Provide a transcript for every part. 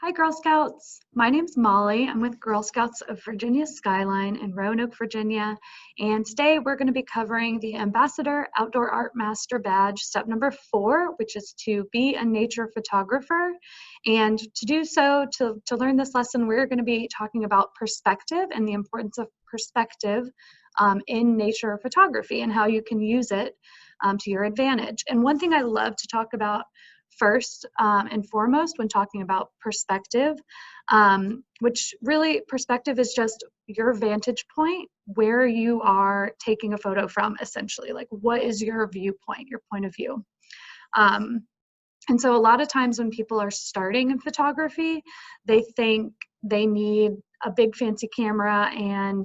Hi, Girl Scouts. My name's Molly. I'm with Girl Scouts of Virginia Skyline in Roanoke, Virginia. And today we're going to be covering the Ambassador Outdoor Art Master Badge, step number 4, which is to be a nature photographer. And to do so, to learn this lesson, we're going to be talking about perspective and the importance of perspective in nature photography and how you can use it to your advantage. And one thing I love to talk about first and foremost when talking about perspective, which really perspective is just your vantage point where you are taking a photo from, essentially. Like, what is your viewpoint, your point of view? And so a lot of times when people are starting in photography, they think they need a big fancy camera and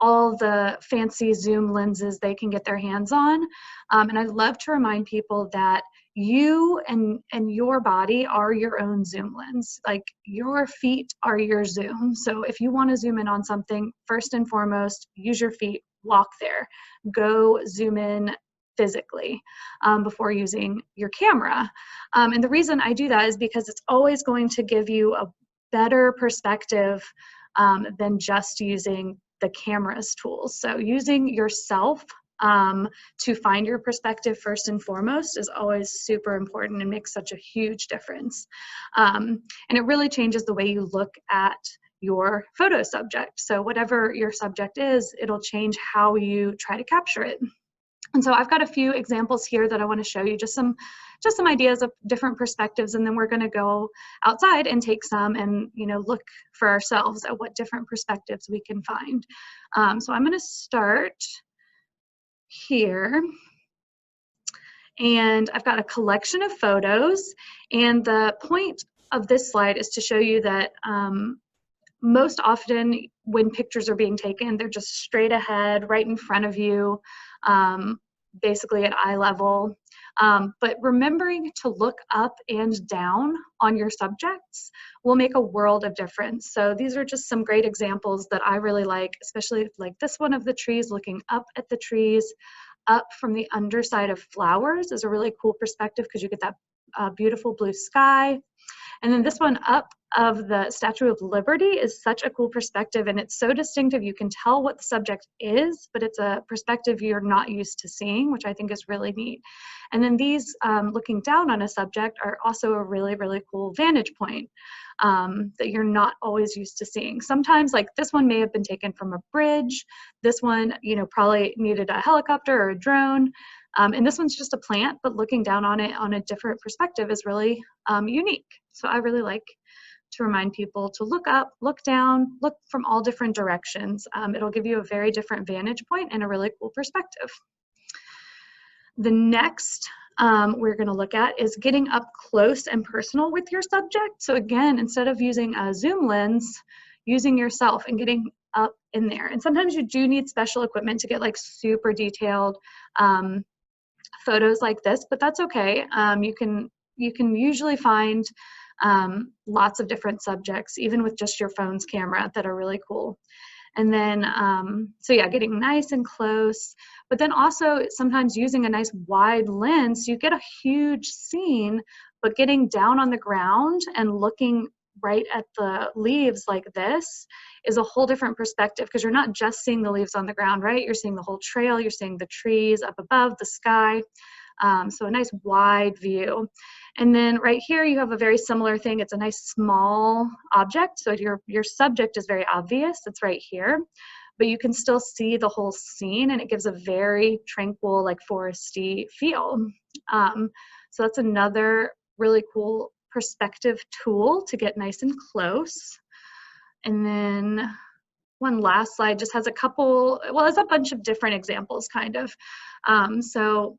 all the fancy zoom lenses they can get their hands on. And I love to remind people that you and your body are your own zoom lens. Like, your feet are your zoom. So if you want to zoom in on something, first and foremost, use your feet, walk there, go zoom in physically before using your camera. And the reason I do that is because it's always going to give you a better perspective than just using the camera's tools. So using yourself to find your perspective first and foremost is always super important and makes such a huge difference. And it really changes the way you look at your photo subject. So whatever your subject is, it'll change how you try to capture it. And so I've got a few examples here that I want to show you, just some ideas of different perspectives, and then we're going to go outside and take some and look for ourselves at what different perspectives we can find. So I'm going to start here, and I've got a collection of photos, and the point of this slide is to show you that most often when pictures are being taken, they're just straight ahead, right in front of you, basically at eye level. But remembering to look up and down on your subjects will make a world of difference. So these are just some great examples that I really like, especially like this one of the trees, looking up at the trees. Up from the underside of flowers is a really cool perspective because you get that beautiful blue sky. And then this one up of the Statue of Liberty is such a cool perspective, and it's so distinctive. You can tell what the subject is, but it's a perspective you're not used to seeing, which I think is really neat. And then these looking down on a subject are also a really, really cool vantage point that you're not always used to seeing. Sometimes, like this one may have been taken from a bridge. This one, probably needed a helicopter or a drone. And this one's just a plant, but looking down on it on a different perspective is really unique. So I really like to remind people to look up, look down, look from all different directions. It'll give you a very different vantage point and a really cool perspective. The next we're going to look at is getting up close and personal with your subject. So again, instead of using a zoom lens, using yourself and getting up in there. And sometimes you do need special equipment to get like super detailed photos like this, but that's okay. You can usually find lots of different subjects, even with just your phone's camera, that are really cool. And then, so yeah, getting nice and close, but then also sometimes using a nice wide lens, you get a huge scene, but getting down on the ground and looking right at the leaves like this is a whole different perspective, because you're not just seeing the leaves on the ground, right? You're seeing the whole trail, you're seeing the trees up above, the sky. So a nice wide view. And then right here you have a very similar thing. It's a nice small object. So your subject is very obvious. It's right here, but you can still see the whole scene, and it gives a very tranquil, like foresty feel. So that's another really cool perspective tool to get nice and close. And then one last slide just has a couple, well, it's a bunch of different examples kind of. So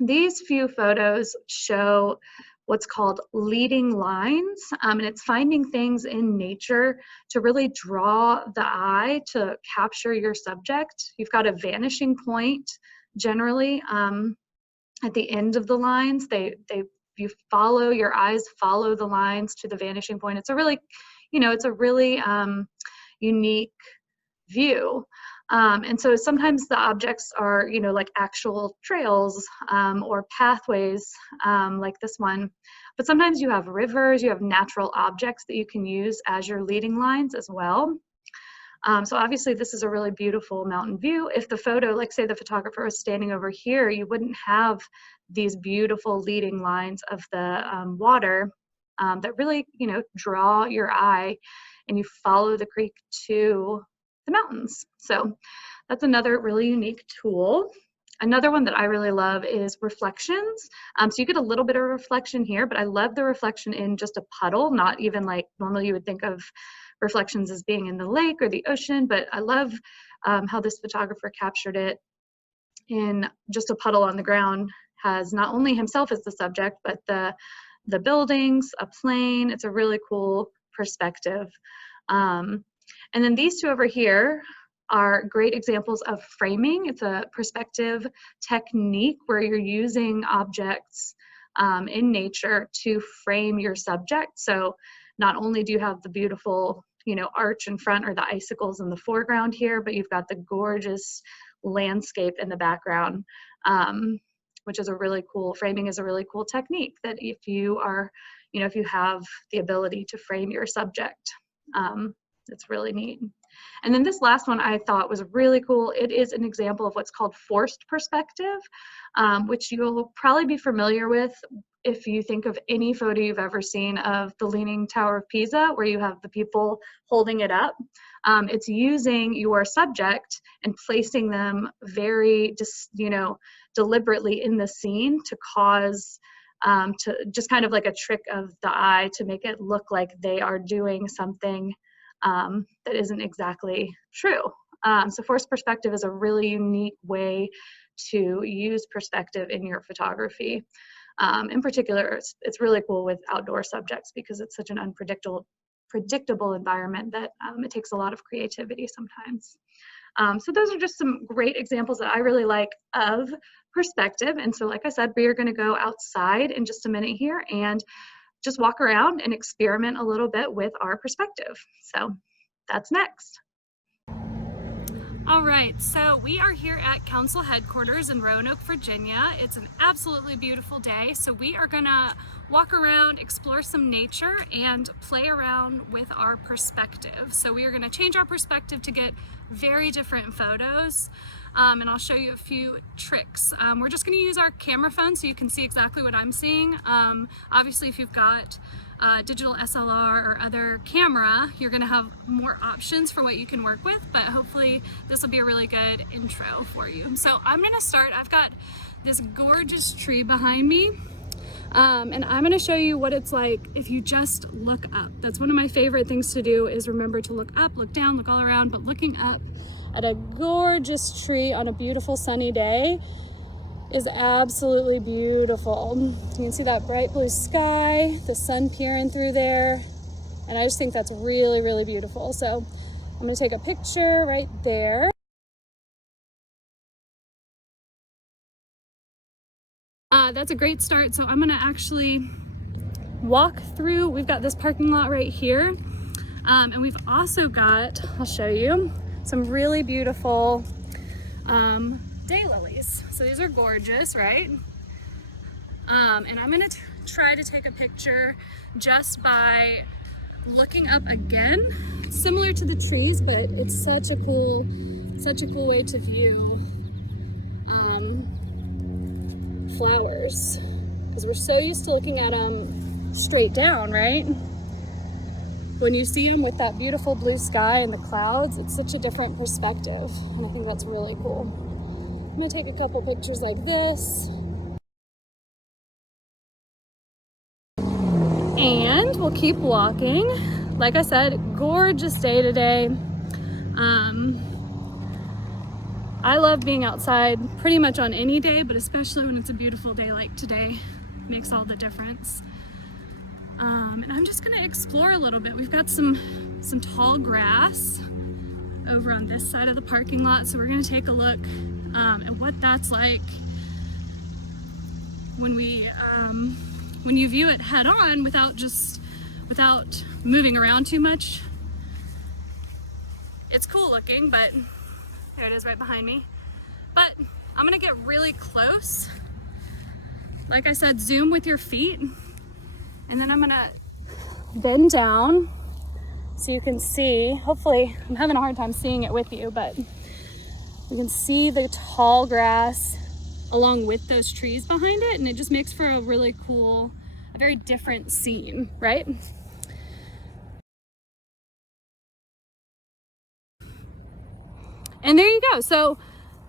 these few photos show what's called leading lines, and it's finding things in nature to really draw the eye to capture your subject. You've got a vanishing point generally at the end of the lines. You follow, your eyes follow the lines to the vanishing point. It's a really, it's a really unique view. And so sometimes the objects are, like actual trails or pathways like this one. But sometimes you have rivers, you have natural objects that you can use as your leading lines as well. So obviously this is a really beautiful mountain view. If the photo, like say the photographer was standing over here, you wouldn't have these beautiful leading lines of the water that really, you know, draw your eye, and you follow the creek to the mountains. So that's another really unique tool. Another one that I really love is reflections. So you get a little bit of reflection here, but I love the reflection in just a puddle, not even like normally you would think of reflections as being in the lake or the ocean, but I love how this photographer captured it in just a puddle on the ground. Has not only himself as the subject, but the buildings, a plane. It's a really cool perspective. And then these two over here are great examples of framing. It's a perspective technique where you're using objects in nature to frame your subject. So not only do you have the beautiful, you know, arch in front or the icicles in the foreground here, but you've got the gorgeous landscape in the background, which is a really cool, framing is a really cool technique that if you are, you know, if you have the ability to frame your subject, it's really neat. And then this last one I thought was really cool. It is an example of what's called forced perspective, which you'll probably be familiar with if you think of any photo you've ever seen of the Leaning Tower of Pisa, where you have the people holding it up. It's using your subject and placing them very, you know, deliberately in the scene to cause, to just kind of like a trick of the eye to make it look like they are doing something that isn't exactly true. So forced perspective is a really unique way to use perspective in your photography. In particular, it's really cool with outdoor subjects because it's such an predictable environment that it takes a lot of creativity sometimes. So those are just some great examples that I really like of perspective. And so like I said, we are going to go outside in just a minute here and just walk around and experiment a little bit with our perspective. So that's next. All right, so we are here at Council Headquarters in Roanoke, Virginia. It's an absolutely beautiful day, so we are gonna walk around, explore some nature, and play around with our perspective. So we are gonna change our perspective to get very different photos, and I'll show you a few tricks. We're just gonna use our camera phone so you can see exactly what I'm seeing. Obviously, if you've got digital SLR or other camera, you're gonna have more options for what you can work with, but hopefully this will be a really good intro for you. So I'm gonna start. I've got this gorgeous tree behind me, and I'm gonna show you what it's like if you just look up. That's one of my favorite things to do, is remember to look up, look down, look all around, but looking up at a gorgeous tree on a beautiful sunny day is absolutely beautiful. You can see that bright blue sky, the sun peering through there, and I just think that's really, really beautiful. So I'm gonna take a picture right there. That's a great start. So I'm gonna actually walk through, we've got this parking lot right here, and we've also got, I'll show you, some really beautiful daylilies. So these are gorgeous, right? And I'm gonna try to take a picture just by looking up again, similar to the trees, but it's such a cool way to view flowers, because we're so used to looking at them straight down, right? When you see them with that beautiful blue sky and the clouds, it's such a different perspective, and I think that's really cool. I'm gonna take a couple pictures like this. And we'll keep walking. Like I said, gorgeous day today. I love being outside pretty much on any day, but especially when it's a beautiful day like today, makes all the difference. And I'm just gonna explore a little bit. We've got some tall grass over on this side of the parking lot, so we're gonna take a look at what that's like when you view it head on without moving around too much. It's cool looking, but there it is right behind me. But I'm gonna get really close. Like I said, zoom with your feet And then I'm gonna bend down so you can see, hopefully, I'm having a hard time seeing it with you, but you can see the tall grass along with those trees behind it, and it just makes for a really cool, a very different scene, right? And there you go. So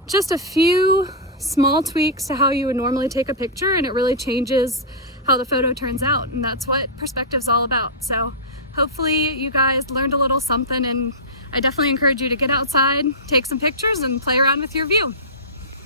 just a few small tweaks to how you would normally take a picture, and it really changes how the photo turns out. And that's what perspective's all about. So hopefully you guys learned a little something, and I definitely encourage you to get outside, take some pictures, and play around with your view.